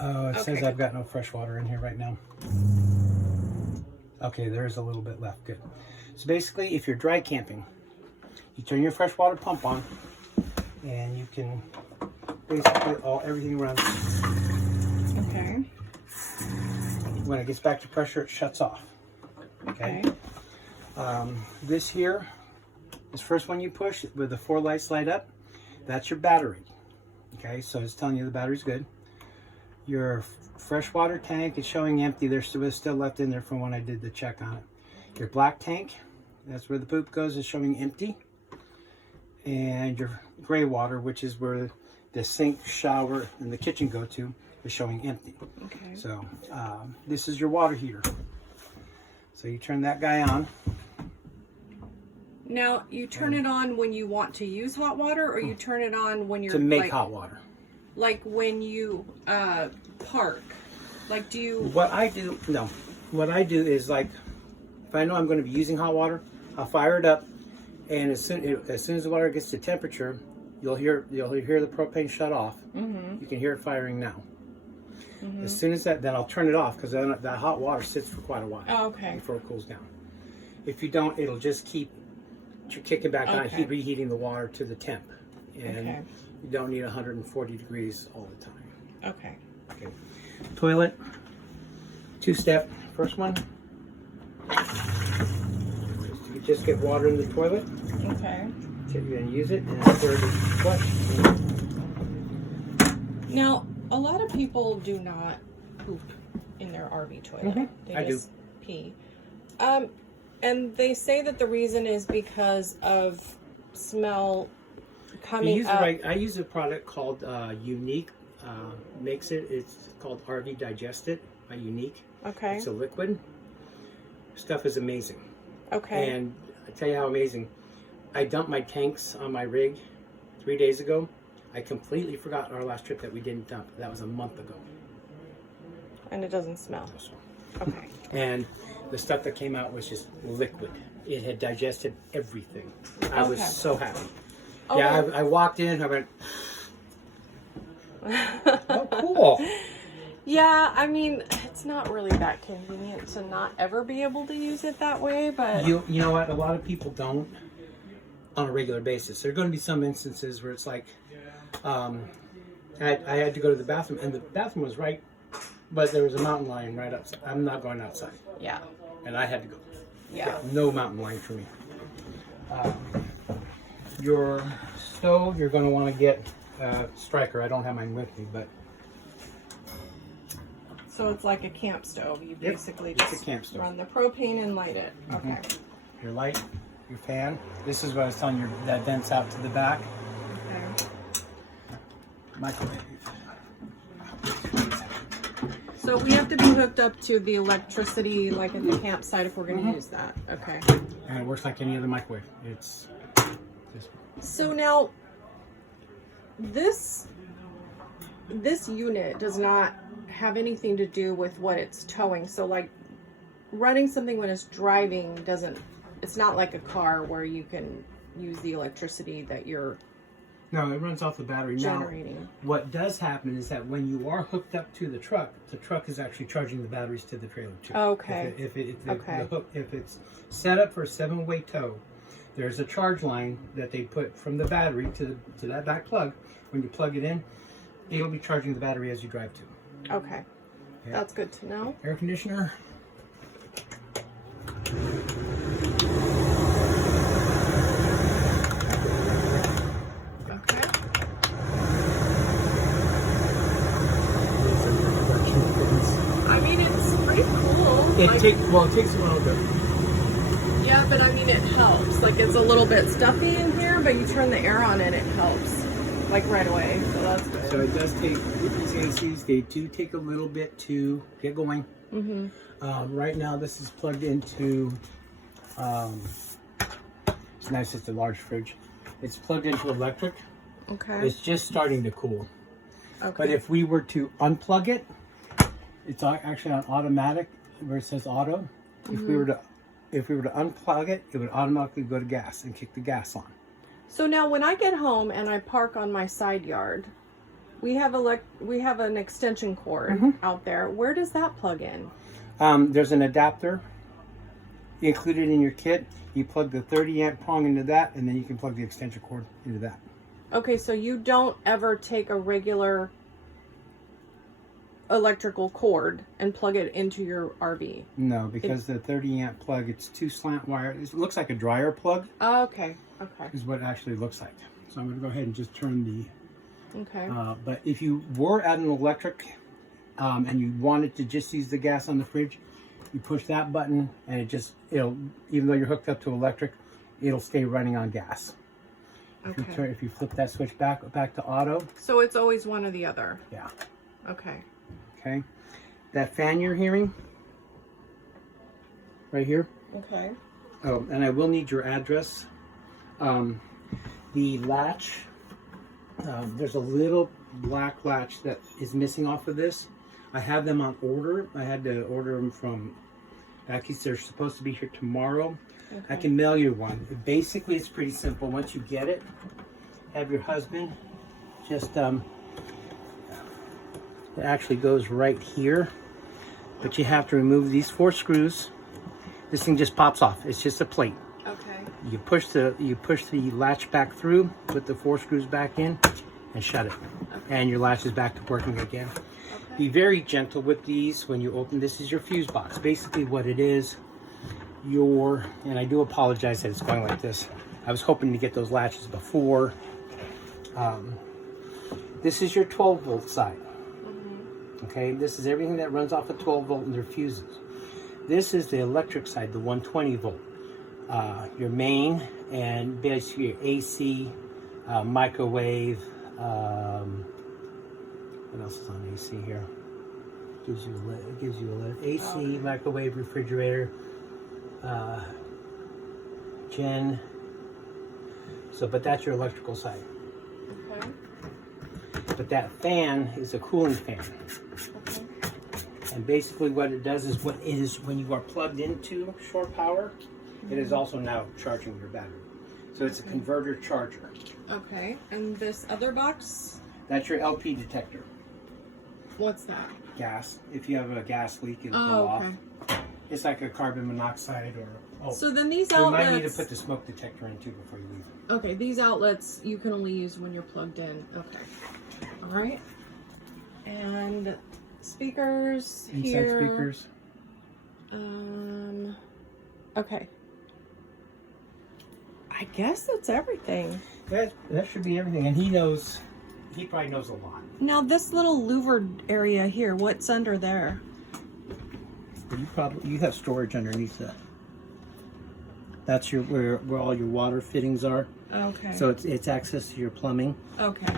Oh, it says I've got no fresh water in here right now. Okay, there's a little bit left. Good. So basically, if you're dry camping, you turn your freshwater pump on, and you can basically everything runs. Okay. When it gets back to pressure, it shuts off. Okay. This here, this first one you push with the 4 lights light up, that's your battery. Okay, so it's telling you the battery's good. Your freshwater tank is showing empty. There's still left in there from when I did the check on it. Your black tank, that's where the poop goes, is showing empty. And your gray water, which is where the sink, shower, and the kitchen go to, is showing empty. Okay. So this is your water heater. So you turn that guy on. Now, you turn it on when you want to use hot water, or you turn it on when you're... To make hot water. Like when you park. Like, do you... What I do is, like, if I know I'm going to be using hot water, I'll fire it up, and as soon as the water gets to temperature, you'll hear the propane shut off. You can hear it firing now. As soon as then I'll turn it off, because then that hot water sits for quite a while. Oh, okay. Before it cools down. If you don't, it'll just keep kicking back on, reheating the water to the temp, and you don't need 140 degrees all the time. Okay. Toilet, 2-step. First one, you just get water in the toilet. Okay. So you're going to use it, and third is flush. Now, a lot of people do not poop in their RV toilet. They just pee. And they say that the reason is because of smell coming up. I use a product called Unique. Makes it. It's called RV Digest It by Unique. Okay. It's a liquid. Stuff is amazing. Okay. And I tell you how amazing. I dumped my tanks on my rig 3 days ago. I completely forgot our last trip that we didn't dump. That was a month ago. And it doesn't smell. Okay. And the stuff that came out was just liquid. It had digested everything. I was so happy. Oh, yeah, I walked in, I went, oh, cool. Yeah, I mean, it's not really that convenient to not ever be able to use it that way, but... You know what? A lot of people don't on a regular basis. There are going to be some instances where it's like, I had to go to the bathroom, and the bathroom was right, but there was a mountain lion right outside. I'm not going outside. Yeah. And I had to go. Yeah. No mountain lion for me. Your stove, you're going to want to get Striker. I don't have mine with me, but... So it's like a camp stove. You basically just camp stove. run the propane and light it. Okay. Your light, your fan. This is what I was telling you, that vents out to the back. Okay. Microwave. So we have to be hooked up to the electricity, like at the campsite, if we're going to use that. Okay. And it works like any other microwave. It's just... So now, this unit does not have anything to do with what it's towing. So like running something when it's driving it's not like a car where you can use the electricity that you're No, it runs off the battery. generating. Now, what does happen is that when you are hooked up to the truck is actually charging the batteries to the trailer too. Okay. If it's set up for a 7-way tow, there's a charge line that they put from the battery to that back plug. When you plug it in, it'll be charging the battery as you drive too. Okay. That's good to know. Air conditioner. Okay. I mean, it's pretty cool. It takes a little bit. Yeah, but I mean, it helps. Like, it's a little bit stuffy in here, but you turn the air on and it helps. Like right away, so that's good. So it does take, these ACs, they do take a little bit to get going. Right now this is plugged into, it's nice, it's a large fridge. It's plugged into electric. Okay. It's just starting to cool. Okay. But if we were to unplug it, it's actually on automatic where it says auto. If we were to unplug it, it would automatically go to gas and kick the gas on. So now when I get home and I park on my side yard, we have an extension cord out there. Where does that plug in? There's an adapter included in your kit. You plug the 30 amp prong into that, and then you can plug the extension cord into that. Okay, so you don't ever take a regular electrical cord and plug it into your RV? No, because the 30 amp plug, it's two slant wire. It looks like a dryer plug. Oh, okay. Okay. Is what it actually looks like. So I'm going to go ahead and just turn the... Okay. But if you were at an electric and you wanted to just use the gas on the fridge, you push that button and it'll, even though you're hooked up to electric, it'll stay running on gas. Okay. If you flip that switch back to auto. So it's always one or the other? Yeah. Okay. Okay. That fan you're hearing, right here. Okay. Oh, and I will need your address. The latch, there's a little black latch that is missing off of this. I have them on order. I had to order them from Becky's. They're supposed to be here tomorrow. Okay. I can mail you one. Basically, it's pretty simple. Once you get it, have your husband just, it actually goes right here, but you have to remove these 4 screws. This thing just pops off. It's just a plate. Okay. You push the latch back through, put the 4 screws back in, and shut it. Okay. And your latch is back to working again. Okay. Be very gentle with these when you open. This is your fuse box. Basically what it is, and I do apologize that it's going like this. I was hoping to get those latches before. This is your 12 volt side. Okay, this is everything that runs off a 12 volt and their fuses. This is the electric side, the 120 volt. Your main and basically your AC, microwave. What else is on AC here? It gives you a lid. AC, microwave, refrigerator, gen. So, but that's your electrical side. Okay. But that fan is a cooling fan. Okay. And basically what it does is when you are plugged into shore power, it is also now charging your battery. So it's a converter charger. Okay. And this other box? That's your LP detector. What's that? Gas. If you have a gas leak, it'll go off. It's like a carbon monoxide or... So then these you outlets... might need to put the smoke detector in too before you leave. Okay, these outlets you can only use when you're plugged in. Okay. All right. And speakers Inside here. speakers. Okay. I guess that's everything. That should be everything. And he probably knows a lot. Now this little louvered area here, what's under there? You have storage underneath that. That's where all your water fittings are. Okay. So it's access to your plumbing. Okay.